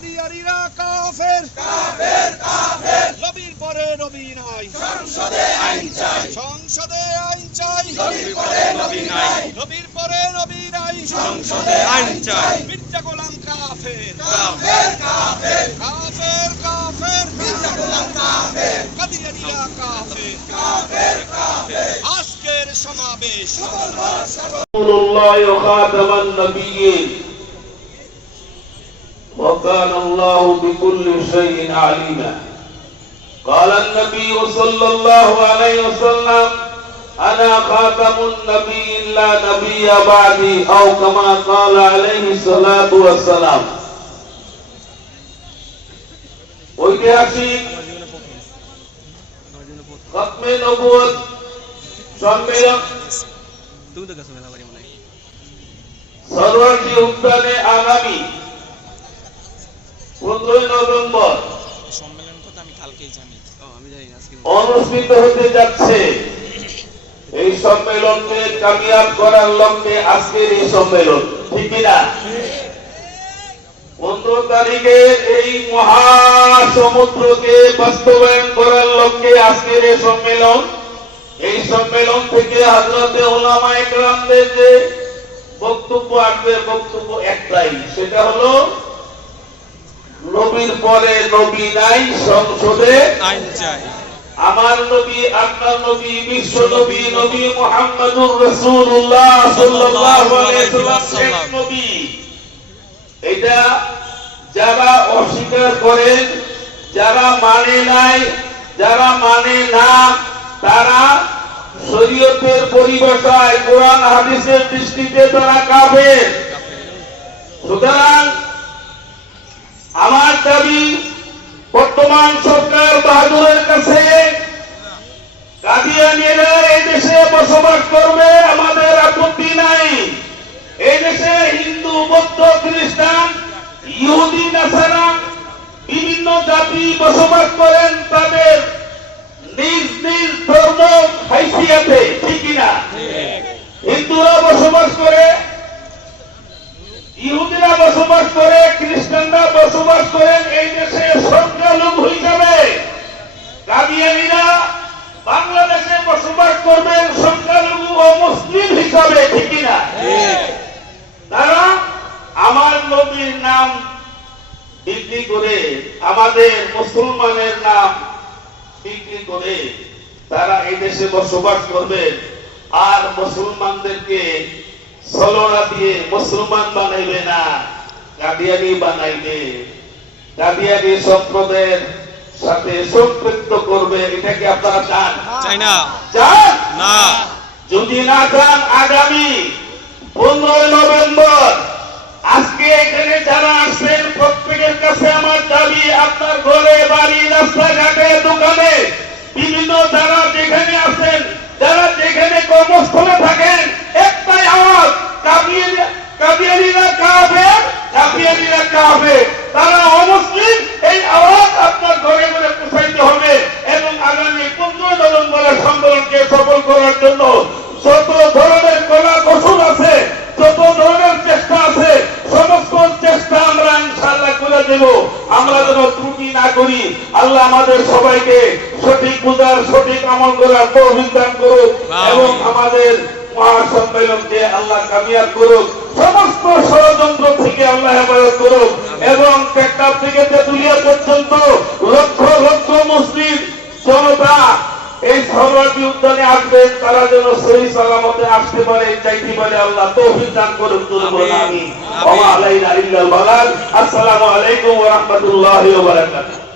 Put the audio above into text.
হাদিয়ারিরা কাফের। কাফের কাফের। নবীর পরে নবী নাই। সংসদে আইন চাই। সংসদে আইন চাই। নবীর পরে নবী নাই। নবীর পরে নবী নাই। সংসদে আইন চাই। মির্জা গোলাম কাফের। কাফের কাফের। কাফের কাফের। মির্জা গোলাম কাফের। কাদিয়ারিরা কাফের। কাফের কাফের। আজকের সমাবেশ। সকল সকল রাসূলুল্লাহ ও খাতামান নবিয়্যিন وكان الله بكل شيء عليما قال النبي صلى الله عليه وسلم أنا خاتم النبي لا نبي بعدي أو كما قال عليه الصلاة والسلام ঐতিহাসিক খতমে নবুয়ত সম্মেলন তুমি তো গেছো মেলা বাড়ি মনে হয় সরোয়ারজি উদ্যানে আগামী না আজকে অনুষ্ঠিত হতে যাচ্ছে। এই সম্মেলনকে কামিয়াব করার লক্ষ্যে আজকের এই সম্মেলন ঠিক কিনা পনেরো তারিখে এই মহাসমুদ্রকে বাস্তবায়ন করার লক্ষ্যে আজকের এই সম্মেলন। এই সম্মেলন থেকে হাজরতে ওলামা একরামদের যে বক্তব্য আসবে বক্তব্য একটাই সেটা হলো নবীর পরে নবী নাই সংসদে আইন চাই আমার নবী আপনার নবী বিশ্ব নবী নবী মোহাম্মদুর রাসূলুল্লাহ সাল্লাল্লাহু আলাইহি ওয়াসাল্লাম নবী। এটা যারা অস্বীকার করেন যারা মানে নাই যারা মানে না তারা শরীয়তের পরিভাষায় কোরআন হাদিসের দৃষ্টিতে তারা কাফের। সুতরাং আমার দাবি বর্তমান সরকার বাহাদুরের কাছে কাদিয়ানিরা এই দেশে বসবাস করবে আমাদের আপত্তি নাই। এই দেশে হিন্দু বৌদ্ধ খ্রিস্টান ইহুদি নাসারা বিভিন্ন জাতি বসবাস করেন তাদের নিজ নিজ ধর্ম হাইসিয়াতে ঠিক না হিন্দুরা বসবাস করে ইহুদিরা বসবাস খ্রিস্টানরা বসবাস করেন এই দেশে সংখ্যালঘু হিসাবে। কাদিয়ানিরা বাংলাদেশে বসবাস করবেন সংখ্যালঘু ও মুসলিম হিসাবে, ঠিক না তারা আমার নবীর নাম বিক্রি করে, আমাদের মুসলমানের নাম বিক্রি করে তারা এই দেশে বসবাস করবে আর মুসলমানদেরকে ছলনা দিয়ে মুসলমান বানাইবে না। কাদিয়ানি বানাইবে কাদিয়ানি সম্প্রদায়ের সাথে সম্পৃক্ত করবে এটাকে আপনারা চান চাই না চান না যদি না চান আগামী পনেরোই নভেম্বর আজকে এখানে যারা আসছেন প্রত্যেকের কাছে আমার দাবি আপনার ঘরে বাড়ি রাস্তাঘাটে দোকানে বিভিন্ন যারা যেখানে আছেন যারা যেখানে কর্মস্থলে থাকেন একটাই আওয়াজ কাবিয়ানিরা কাবে কাবিয়ানিরা কাবে তারা অমুসলিম এই আওয়াজ আপনার ঘরে ঘরে পৌঁছাইতে হবে এবং আগামী পনেরোই নভেম্বরের সম্মেলনকে সফল করার জন্য যত ধরনের কলা কৌশল আছে যত ধরনের চেষ্টা আছে সমস্ত চেষ্টা আমরা ইনশাআল্লাহ করে দেব। আমরা যেন ত্রুটি না করি। আল্লাহ আমাদের সবাইকে সঠিক বুঝার সঠিক আমল করার দান করুক এবং আমাদের মহাসম্মেলনকে আল্লাহ কামিয়াব করুক। সমস্ত ষড়যন্ত্র থেকে আল্লাহ হেফাজত করুক এবং টেকটাপ থেকে তেতুলিয়া পর্যন্ত লক্ষ লক্ষ মুসলিম জনতা এই সর্বাধি উদ্যানে আসবেন তারা যেন সহি সালামতে আসতে পারে চাইতে পারে আল্লাহ তৌফিক দান করুন বলে আমি আমিন। আলাইনা ইল্লাল বালাগ আসসালামু আলাইকুম ওয়া রাহমাতুল্লাহি ওয়া বারাকাতুহু।